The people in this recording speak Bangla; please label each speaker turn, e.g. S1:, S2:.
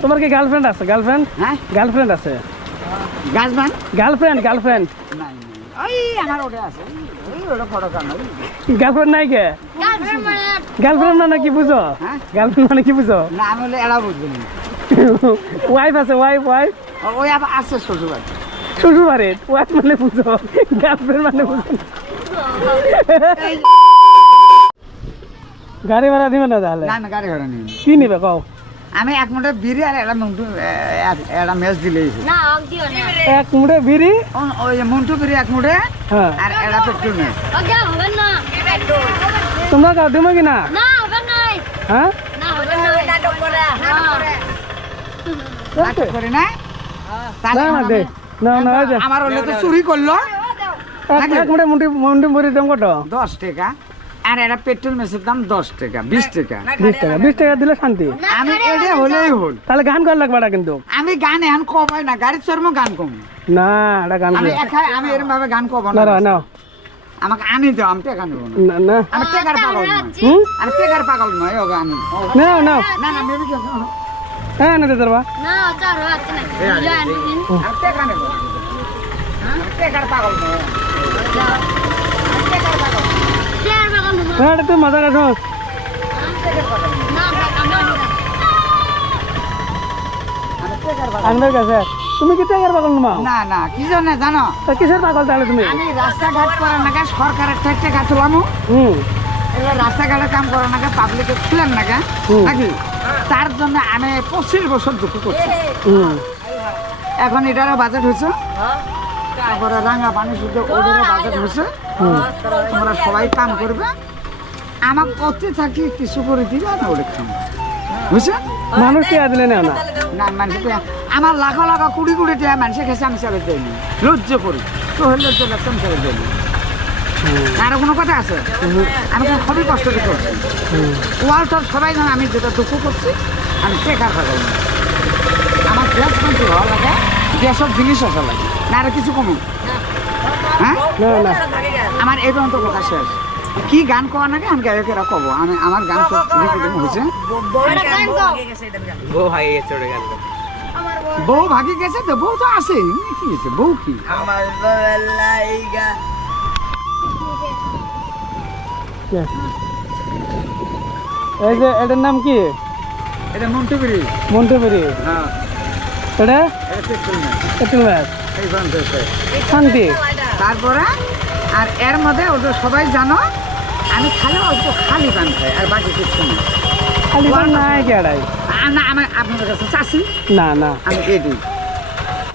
S1: তোমার কি গার্লফ্রেন্ড আছে? গার্লফ্রেন্ড?
S2: হ্যাঁ
S1: গার্লফ্রেন্ড আছে?
S2: গাছবান
S1: গার্লফ্রেন্ড গার্লফ্রেন্ড
S2: নাই ওই আমার ওটা আছে ওই ওটা ফটো কানা
S1: গার্লফ্রেন্ড নাই কে? গার্লফ্রেন্ড মানে কি বুঝো?
S2: হ্যাঁ?
S1: গার্লফ্রেন্ড মানে কি বুঝো?
S2: না আমি হলে এরা বুঝবো না
S1: ওয়াইফ আছে, ওয়াইফ ওয়াইফ
S2: ওই আবার আছে শ্বশুরবাড়ি
S1: শ্বশুর বাড়ি। ওয়াইফ মানে বুঝো, গার্লফ্রেন্ড মানে বুঝো না। গাড়ি ভাড়া দিবে না তাহলে?
S2: না না গাড়ি ভাড়া নেই
S1: কি নিবে কও?
S2: আমি এক মুঠে বিড়ি আর একটা মন্টু একটা মেজ দিলেই
S1: এক মুঠে বিড়ি,
S2: ওই যে মন্টু বিড়ি এক মুঠে
S1: হ্যাঁ
S2: আর একটা পেট্রোল নেই
S1: তোমরা গাও দিবে কি না? হ্যাঁ
S2: করে না
S1: না না দে না না ওই যে
S2: আমার হলে তো চুরি করলো
S1: এক মুঠে মুঠি মুঠি মুড়ি দাম কত?
S2: 10 টাকা আর একটা পেট্রোল মেসের দাম 10 টাকা 20 টাকা
S1: 20 টাকা। 20 টাকা দিলে শান্তি।
S2: আমি এটা হলেই হল
S1: তাহলে গান কর লাগবে কিন্তু।
S2: আমি গান এখন কবাই না গাড়ির চর্ম গান কম
S1: না এটা গান
S2: আমি
S1: কর
S2: একাই আমি এরকম ভাবে গান কব
S1: না
S2: না
S1: না
S2: আমাকে আনি দাও আমি টাকা নেব না
S1: না না
S2: আমি টাকার পাগল নয়
S1: হুম
S2: আমি টাকার পাগল নয় ও গান
S1: না না
S2: না না মেবি কি
S1: হ্যাঁ না দিতে পারবা।
S2: আমি টাকা নেব আমি টাকার পাগল নয় আমি টাকার পাগল
S1: হ্যাঁ এটা তুই মজা করছো।
S2: আমি টাকার পাগল
S1: আনবার কাছে তুমি কি টাকার পাগল নাও?
S2: না না কি জন্য জানো
S1: তা কিসের পাগল তাহলে তুমি?
S2: আমি রাস্তাঘাট করার নাকি সরকারের টাকা তোলামু
S1: হুম
S2: এবার রাস্তাঘাটে কাম করার নাকি পাবলিকে খুলেন নাকি নাকি তার জন্য আমি 25 বছর দুঃখ করছি
S1: হুম
S2: এখন এটারও বাজেট হয়েছে তারপরে রাঙা পানি শুদ্ধ ওদেরও বাজেট হয়েছে তোমরা সবাই কাম করবে আমার করতে থাকি কিছু করে দিবে আমি ওটা খাবো বুঝছো
S1: মানুষ কি দিলে না না
S2: না মানুষকে আমার লাখো লাখো কুড়ি কুড়ি টাকা মানুষের কাছে আমি চাবে দেয়নি লজ্জ করি তো হলে লজ্জ লাগছে আমি চাবে দেয়নি আরো কোনো কথা আছে আমি তো খুবই কষ্ট করে করছি ওয়ার্ল্ড সবাই জানে আমি যেটা দুঃখ করছি আমি টেকার পাগল না। আমার গ্যাস কিন্তু ভালো লাগে গ্যাসের জিনিস আসা লাগে না আর কিছু কমে হ্যাঁ
S1: না না
S2: আমার এই পর্যন্ত কথা শেষ কি গান করা নাকি আমি গায়কেরা কব আমি আমার গান সব রেকর্ডিং হয়েছে বউ ভাগি গেছে তো বউ তো আছে কি হয়েছে বউ কি
S1: এই যে এটার নাম কি?
S2: এটা মন্টুগিরি
S1: মন্টুবেরি।
S2: হ্যাঁ
S1: এটা
S2: এটা পেট্রোল না
S1: একটু ব্যাস
S2: এই পর্যন্ত হয়েছে।
S1: শান্তি।
S2: তারপরে আর এর মধ্যে ওদের সবাই জানো আমি খালি অল্প খালি পান খাই আর বাকি কিছু না
S1: খালি পান নাই কেডাই?
S2: না আমার আপনাদের কাছে চাষি
S1: না না
S2: আমি এদিই